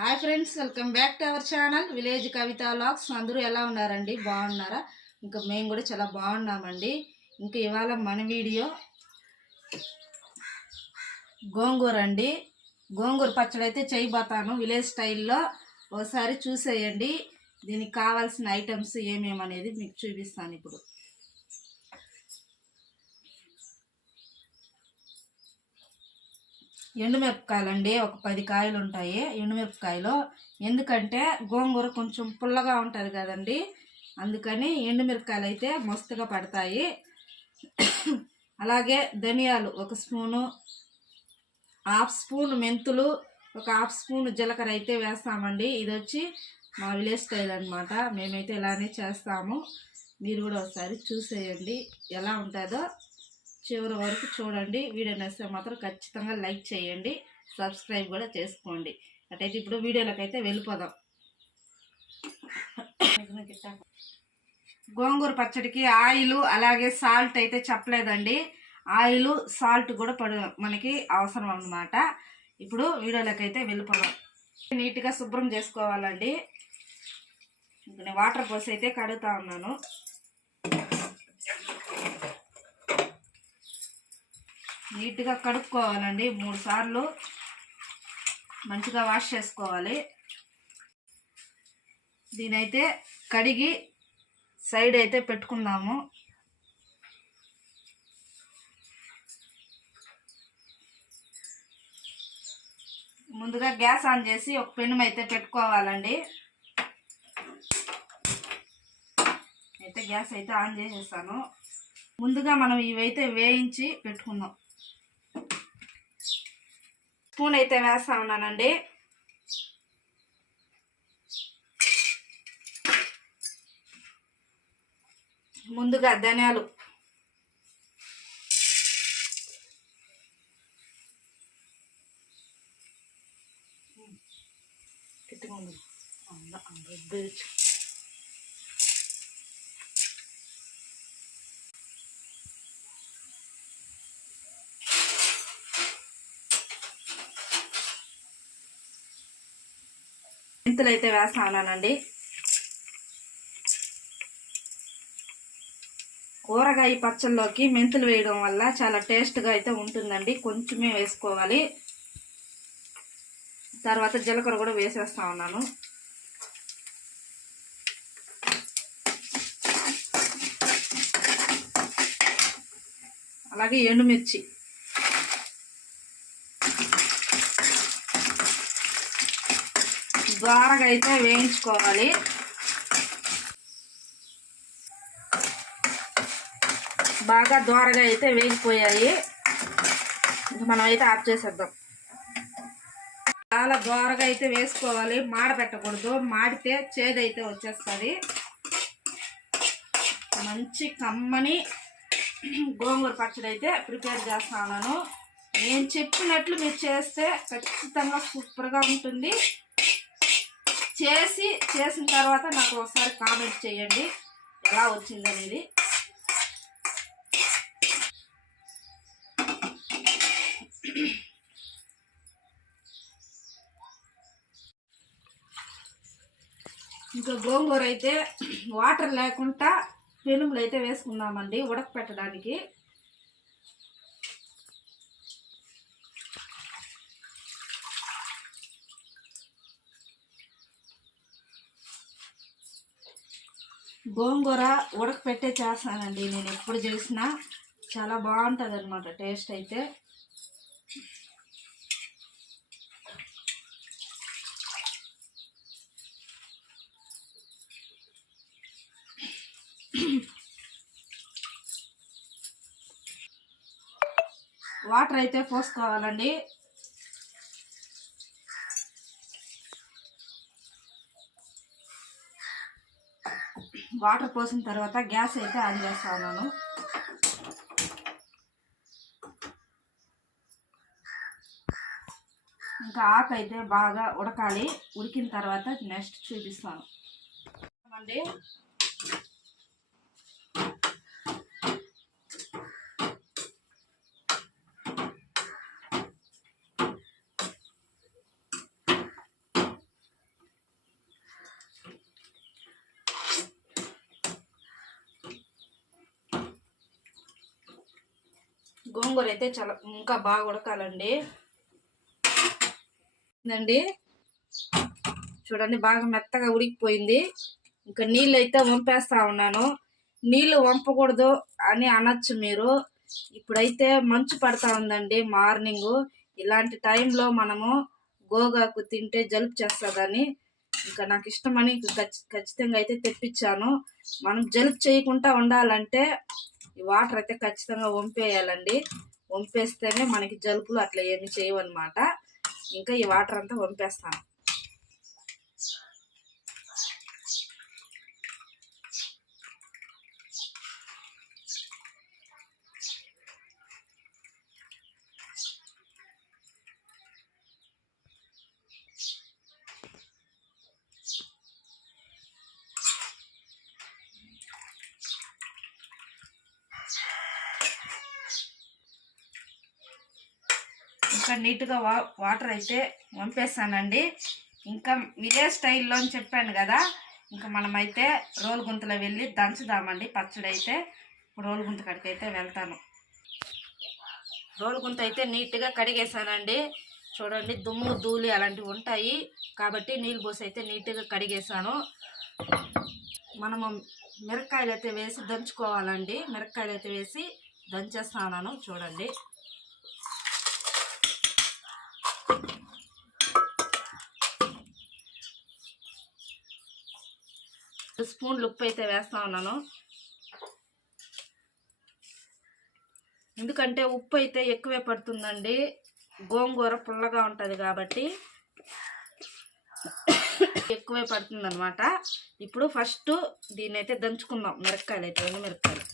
Hi friends welcome back to our channel village Kavitha vlogs అందరూ ఎలా ఉన్నారండి? బాగున్నారా? ఇంకా మేము కూడా చాలా బాగున్నామండి. ఇంకా ఇవాళ మన వీడియో గోంగూర అండి. గోంగూర పచ్చడి అయితే చేయబోతాను. విలేజ్ స్టైల్లో ఒకసారి చూసేయండి. దీనికి కావాల్సిన ఐటమ్స్ ఏమేమి అనేది మీకు చూపిస్తాను ఇప్పుడు. ఎండుమిరపకాయలండి ఒక పది కాయలు ఉంటాయి ఎండుమిరపకాయలు. ఎందుకంటే గోంగూర కొంచెం పుల్లగా ఉంటుంది కదండి అందుకని ఎండుమిరపకాయలు అయితే మస్తుగా పడతాయి. అలాగే ధనియాలు ఒక స్పూను హాఫ్ స్పూన్ మెంతులు ఒక హాఫ్ స్పూన్ జీలకర్ర అయితే వేస్తామండి. ఇది వచ్చి మా విలేజ్ స్టైల్ అనమాట మేమైతే ఇలానే చేస్తాము. మీరు కూడా ఒకసారి చూసేయండి ఎలా ఉంటుందో. చివరి వరకు చూడండి. వీడియో నచ్చితే మాత్రం ఖచ్చితంగా లైక్ చేయండి. సబ్స్క్రైబ్ కూడా చేసుకోండి. అటైతే ఇప్పుడు వీడియోలోకి అయితే వెళ్ళిపోదాం. గోంగూర పచ్చడికి ఆయిల్ అలాగే సాల్ట్ అయితే చెప్పలేదండి. ఆయిల్ సాల్ట్ కూడా పడు మనకి అవసరం అన్నమాట. ఇప్పుడు వీడియోలోకి అయితే వెళ్ళిపోదాం. నీట్గా శుభ్రం చేసుకోవాలండి. వాటర్ పోసి అయితే కడుగుతా ఉన్నాను. నీట్గా కడుక్కోవాలండి. మూడు సార్లు మంచిగా వాష్ చేసుకోవాలి. దీనైతే కడిగి సైడ్ అయితే పెట్టుకుందాము. ముందుగా గ్యాస్ ఆన్ చేసి ఒక పెను అయితే పెట్టుకోవాలండి. అయితే గ్యాస్ అయితే ఆన్ చేసేస్తాను ముందుగా మనం ఇవైతే వేయించి పెట్టుకుందాం. స్పూన్ అయితే వేస్తా ఉన్నానండి ముందుగా ధనియాలు పెట్టుకోండి అంద మెంతులు అయితే వేస్తా ఉన్నానండి కూరగాయ పచ్చళ్ళలోకి మెంతులు వేయడం వల్ల చాలా టేస్ట్గా అయితే ఉంటుందండి. కొంచెమే వేసుకోవాలి. తర్వాత జీలకర్ర కూడా వేసేస్తా ఉన్నాను. అలాగే ఎండుమిర్చి. ద్వారగా అయితే వేయించుకోవాలి. బాగా దోరగా అయితే వేగిపోయాయి. మనం అయితే ఆఫ్ చేసేద్దాం. చాలా దోరగా అయితే వేసుకోవాలి. మాడ పెట్టకూడదు. మాడితే చేదైతే వచ్చేస్తుంది. మంచి కమ్మని గోంగూర పచ్చడి అయితే ప్రిపేర్ చేస్తున్నాను నేను చెప్పినట్లు మీరు చేస్తే ఖచ్చితంగా సూపర్గా ఉంటుంది. చేసి చేసిన తర్వాత నాకు ఒకసారి కామెంట్ చేయండి. ఎలా వచ్చిందనేది ఇంకా గోంగూర అయితే వాటర్ లేకుండా పెనుములు అయితే వేసుకుందామండి ఉడకపెట్టడానికి. గోంగూర ఉడకపెట్టే చేస్తానండి. నేను ఎప్పుడు చేసినా చాలా బాగుంటుంది అనమాట టేస్ట్ అయితే. వాటర్ అయితే పోసుకోవాలండి. వాటర్ పోసిన తర్వాత గ్యాస్ అయితే ఆన్ చేస్తా ఉన్నాను. ఇంకా ఆకు అయితే బాగా ఉడకాలి. ఉడికిన తర్వాత నెక్స్ట్ చూపిస్తాను. అండి గోంగూర అయితే చాలా ఇంకా బాగా ఉడకాలండి. అండి చూడండి బాగా మెత్తగా ఉడికిపోయింది. ఇంకా నీళ్ళు అయితే వంపేస్తా ఉన్నాను. నీళ్ళు వంపకూడదు అని అనొచ్చు మీరు. ఇప్పుడైతే మంచు పడతా ఉందండి మార్నింగ్. ఇలాంటి టైంలో మనము గోగాకు తింటే జలుపు చేస్తుందని ఇంకా నాకు ఇష్టమని ఖచ్చితంగా అయితే తెప్పించాను. మనం జలుపు చేయకుండా ఉండాలంటే ఈ వాటర్ అయితే ఖచ్చితంగా వంపేయాలండి. వంపేస్తేనే మనకి జలుబులు అట్లా ఏమి చేయవన్నమాట. ఇంకా ఈ వాటర్ అంతా వంపేస్తాను. ఇక్కడ నీట్గా వా వాటర్ అయితే వంపేస్తానండి. ఇంకా విలేజ్ స్టైల్లో అని చెప్పాను కదా ఇంకా మనమైతే రోలు గుంతలో వెళ్ళి దంచుదామండి పచ్చడి అయితే రోలు గుంత కాడికి అయితే వెళ్తాను. రోలు గుంత అయితే నీట్గా కడిగేసానండి చూడండి దుమ్ము ధూళి అలాంటివి ఉంటాయి. కాబట్టి నీళ్ళు పోసి అయితే నీట్గా కడిగేసాను మనము మిరపకాయలు అయితే వేసి దంచుకోవాలండి. మిరపకాయలు అయితే వేసి దంచేస్తాను చూడండి. స్పూన్లు ఉప్పు అయితే వేస్తా ఉన్నాను. ఎందుకంటే ఉప్పు అయితే ఎక్కువే పడుతుందండి. గోంగూర పుల్లగా ఉంటుంది కాబట్టి ఎక్కువే పడుతుంది అనమాట ఇప్పుడు ఫస్ట్ దీన్ని అయితే దంచుకుందాం. మిరపకాయలు అయితే ఎండు మిరపకాయలు.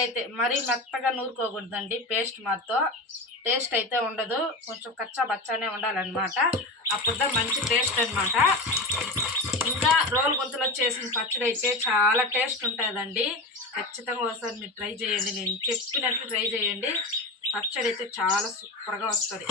అయితే మరీ మెత్తగా నూరుకోకూడదండి. పేస్ట్ మాతో టేస్ట్ అయితే ఉండదు. కొంచెం కచ్చా బచ్చానే ఉండాలన్నమాట. అప్పుడు మంచి టేస్ట్ అన్నమాట. ఇంకా రోల్ గుంతలో చేసిన పచ్చడి అయితే చాలా టేస్ట్ ఉంటుందండి. ఖచ్చితంగా ఒకసారి మీరు ట్రై చేయండి. నేను చెప్పినట్లు ట్రై చేయండి. పచ్చడి అయితే చాలా సూపర్గా వస్తుంది.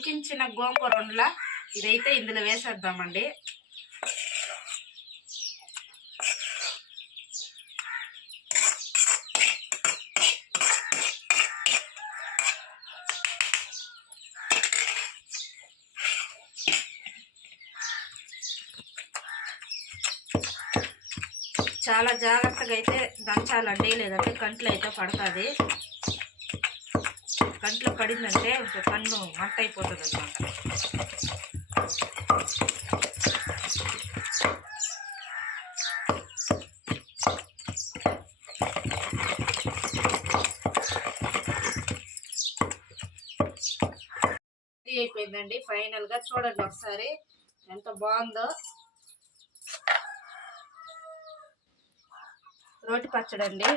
ఉడికించిన గోంగూర ఉండలా ఇదైతే ఇందులో వేసేద్దామండి. చాలా జాగ్రత్తగా అయితే దంచాలండి లేదంటే కంట్లో అయితే పడుతుంది. కంట్లో పడిందంటే ఇంకా కన్ను మంట అయిపోతుంది అనమాట అయిపోయిందండి. ఫైనల్గా చూడండి ఒకసారి ఎంత బాగుందో. రోటి పచ్చడి అండి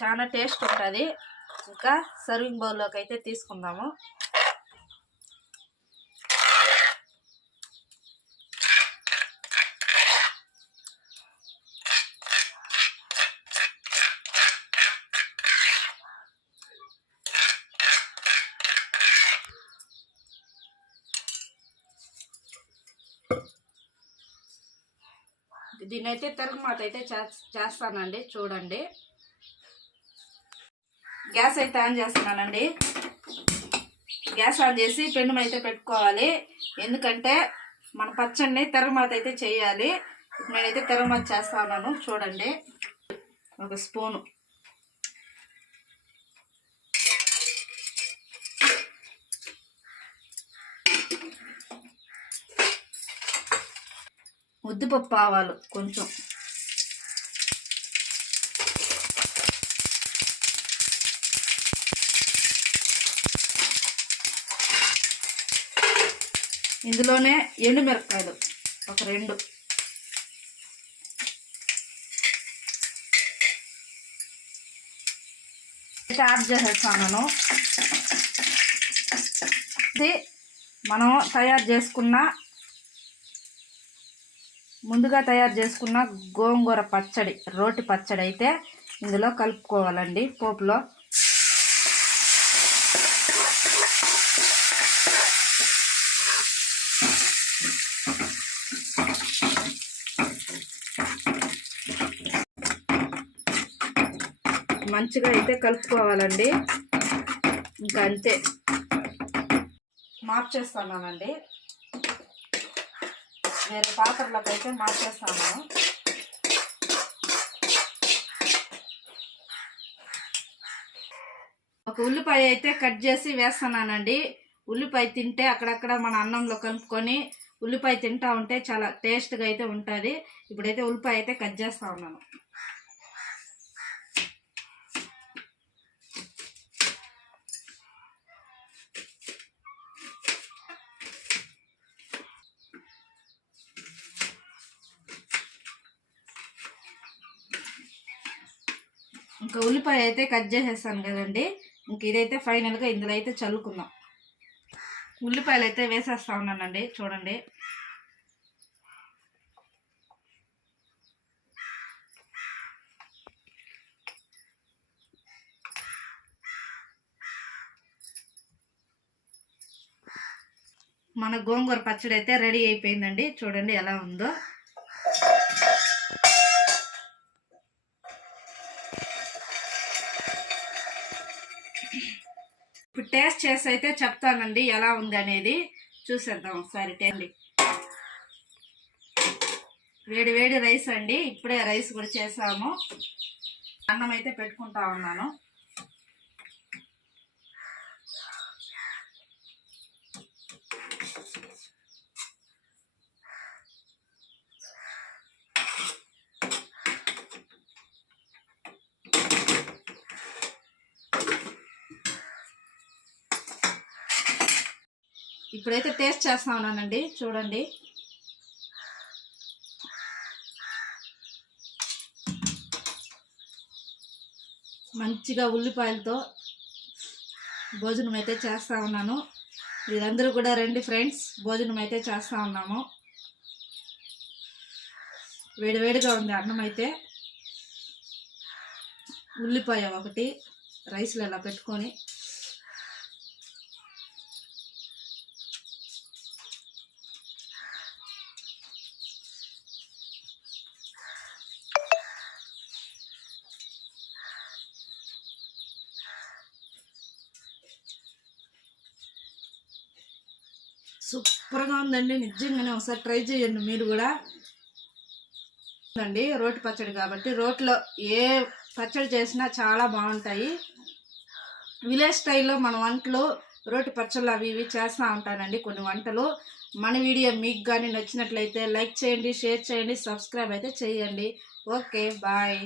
చాలా టేస్ట్ ఉంటుంది. ఇంకా సర్వింగ్ బౌల్లోకి అయితే తీసుకుందాము. దీన్నైతే అయితే మాత అయితే చేస్తానండి. చూడండి. గ్యాస్ అయితే ఆన్ చేస్తున్నానండి. గ్యాస్ ఆన్ చేసి పెన్ను అయితే పెట్టుకోవాలి. ఎందుకంటే మన పచ్చడిని తెరమాత అయితే చేయాలి. నేనైతే తెరమాత చేస్తా ఉన్నాను. చూడండి. ఒక స్పూను. ఉద్దిపప్పు ఆవాలు కొంచెం. ఇందులోనే ఎండుమిరపకాయలు ఒక రెండు. యాడ్ చేసేస్తాను ఇది మనం తయారు చేసుకున్న ముందుగా తయారు చేసుకున్న గోంగూర పచ్చడి రోటి పచ్చడి అయితే ఇందులో కలుపుకోవాలండి పోపులో. మంచిగా అయితే కలుపుకోవాలండి. ఇంకా అంతే. మార్చేస్తున్నానండి వేరే పాత్రలోకి అయితే మార్చేస్తాను ఒక ఉల్లిపాయ అయితే కట్ చేసి వేస్తున్నానండి. ఉల్లిపాయ తింటే అక్కడక్కడ మన అన్నంలో కలుపుకొని ఉల్లిపాయ తింటా ఉంటే చాలా టేస్ట్గా అయితే ఉంటుంది. ఇప్పుడైతే ఉల్లిపాయ అయితే కట్ చేస్తా ఉన్నాను. ఇంకా ఉల్లిపాయ అయితే కట్ చేసేస్తాను కదండి. ఇంక ఇదైతే ఫైనల్గా ఇందులో అయితే చల్లుకుందాం. ఉల్లిపాయలు అయితే వేసేస్తా ఉన్నానండి చూడండి. మన గోంగూర పచ్చడి అయితే రెడీ అయిపోయిందండి. చూడండి ఎలా ఉందో. టేస్ట్ చేసి అయితే చెప్తానండి ఎలా ఉంది అనేది. చూసేద్దాం ఒకసారి టేండి వేడి వేడి రైస్ అండి. ఇప్పుడే రైస్ కూడా చేసాము. అన్నం అయితే పెట్టుకుంటా ఉన్నాను. ఇప్పుడైతే టేస్ట్ చేస్తా ఉన్నానండి. చూడండి. మంచిగా ఉల్లిపాయలతో భోజనం అయితే చేస్తూ ఉన్నాను. మీరందరూ కూడా రండి ఫ్రెండ్స్. భోజనం అయితే చేస్తూ ఉన్నాము. వేడివేడిగా ఉంది అన్నం అయితే ఉల్లిపాయ ఒకటి రైస్లో ఇలా పెట్టుకొని సూపర్గా ఉందండి. నిజంగానే ఒకసారి ట్రై చేయండి మీరు కూడా. అండి రోటి పచ్చడి కాబట్టి రోట్లో ఏ పచ్చడి చేసినా చాలా బాగుంటాయి. విలేజ్ స్టైల్లో మన వంటలు రోటి పచ్చళ్ళు అవి ఇవి చేస్తూ ఉంటానండి కొన్ని వంటలు. మన వీడియో మీకు కానీ నచ్చినట్లయితే లైక్ చేయండి షేర్ చేయండి సబ్స్క్రైబ్ అయితే చేయండి. Okay bye.